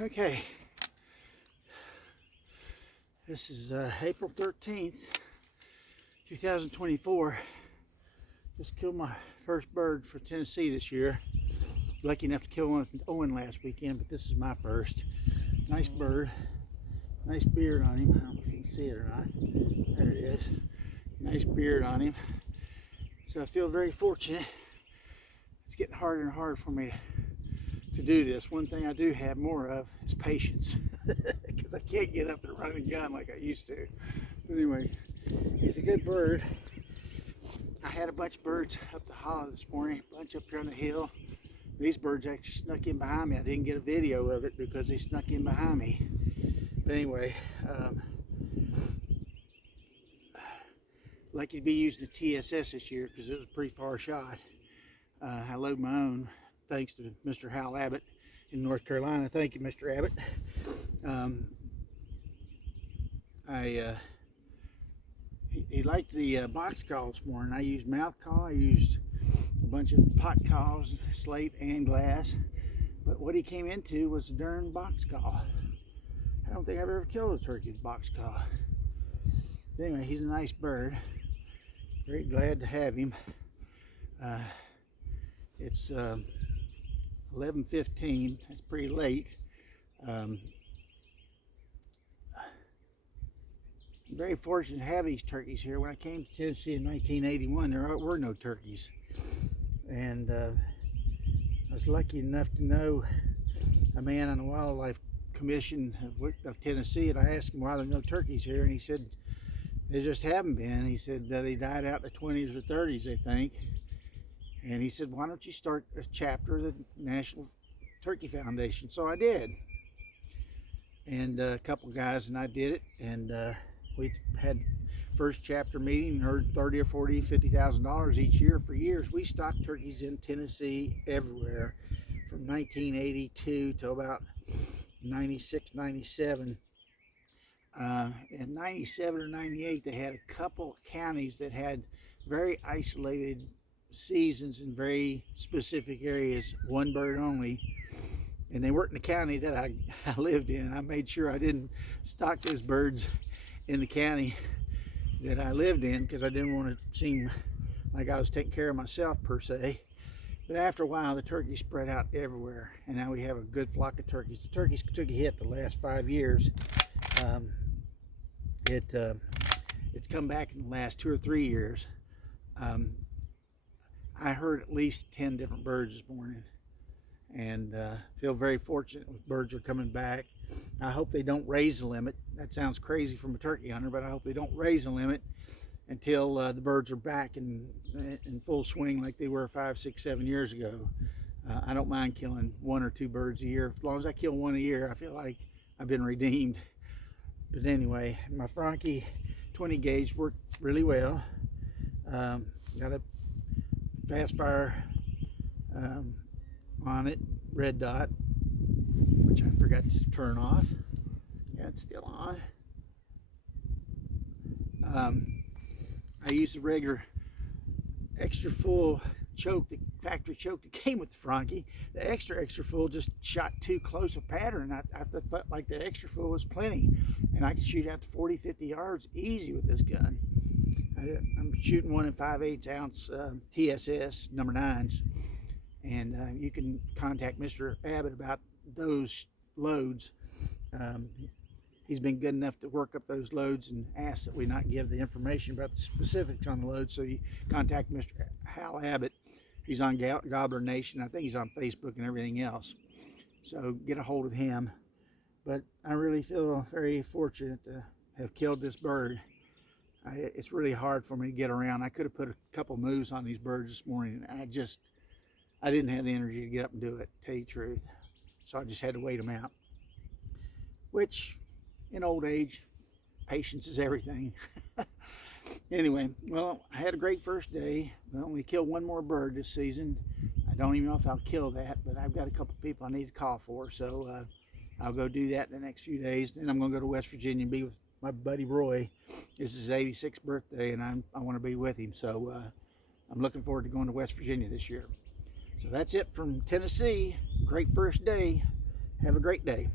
Okay, this is April 13th, 2024. Just killed my first bird for Tennessee this year. Lucky enough to kill one from Owen last weekend, but this is my first. Nice bird, nice beard on him. I don't know if you can see it or not. There it is. Nice beard on him. So I feel very fortunate. It's getting harder and harder for me to do this. One thing I do have more of is patience, because I can't get up and run a gun like I used to. But anyway, he's a good bird. I had a bunch of birds up the hollow this morning, a bunch up here on the hill. These birds actually snuck in behind me. I didn't get a video of it because they snuck in behind me. But anyway, lucky to be using the TSS this year because it was a pretty far shot. I load my own, thanks to Mr. Hal Abbott in North Carolina. Thank you, Mr. Abbott. He liked the box call this morning. I used mouth call. I used a bunch of pot calls, slate and glass. But what he came into was a darn box call. I don't think I've ever killed a turkey with box call. But anyway, he's a nice bird. Very glad to have him. It's 11:15. It's pretty late. I'm very fortunate to have these turkeys here. When I came to Tennessee in 1981, there were no turkeys, and I was lucky enough to know a man on the Wildlife Commission of Tennessee, and I asked him why there are no turkeys here, and he said there just haven't been. He said they died out in the 20s or 30s, I think. And he said, why don't you start a chapter of the National Turkey Foundation? So I did. And a couple guys and I did it. And we had first chapter meeting and earned $30 or $40, $50,000 each year for years. We stocked turkeys in Tennessee everywhere from 1982 to about 96, 97. In 97 or 98, they had a couple counties that had very isolated seasons in very specific areas, one bird only, and they weren't in the county that I lived in. I made sure I didn't stock those birds in the county that I lived in because I didn't want to seem like I was taking care of myself per se. But after a while, the turkeys spread out everywhere, and now we have a good flock of turkeys. The turkeys took a hit the last 5 years. It's come back in the last 2 or 3 years. I heard at least 10 different birds this morning, and feel very fortunate with birds are coming back. I hope they don't raise the limit. That sounds crazy from a turkey hunter, but I hope they don't raise the limit until the birds are back in full swing like they were 5, 6, 7 years ago. I don't mind killing 1 or 2 birds a year. As long as I kill 1 a year, I feel like I've been redeemed. But anyway, my Frankie 20 gauge worked really well. Got a fast fire on it, red dot, which I forgot to turn off. Yeah, it's still on. I used the regular extra full choke, the factory choke that came with the Frankie. The extra full just shot too close a pattern. I felt like the extra full was plenty, and I could shoot out to 40, 50 yards easy with this gun. I'm shooting 1 5/8 ounce TSS number 9s, and you can contact Mr. Abbott about those loads. He's been good enough to work up those loads and ask that we not give the information about the specifics on the loads. So you contact Mr. Hal Abbott. He's on Gobbler Nation. I think he's on Facebook and everything else. So get a hold of him. But I really feel very fortunate to have killed this bird. It's really hard for me to get around. I could have put a couple moves on these birds this morning, and I didn't have the energy to get up and do it, to tell you the truth. So I just had to wait them out, which in old age, patience is everything. Anyway, well, I had a great first day. I only killed 1 more bird this season. I don't even know if I'll kill that, but I've got a couple people I need to call for, so I'll go do that in the next few days. Then I'm going to go to West Virginia and be with my buddy Roy. This is his 86th birthday, and I want to be with him. So I'm looking forward to going to West Virginia this year. So that's it from Tennessee. Great first day. Have a great day.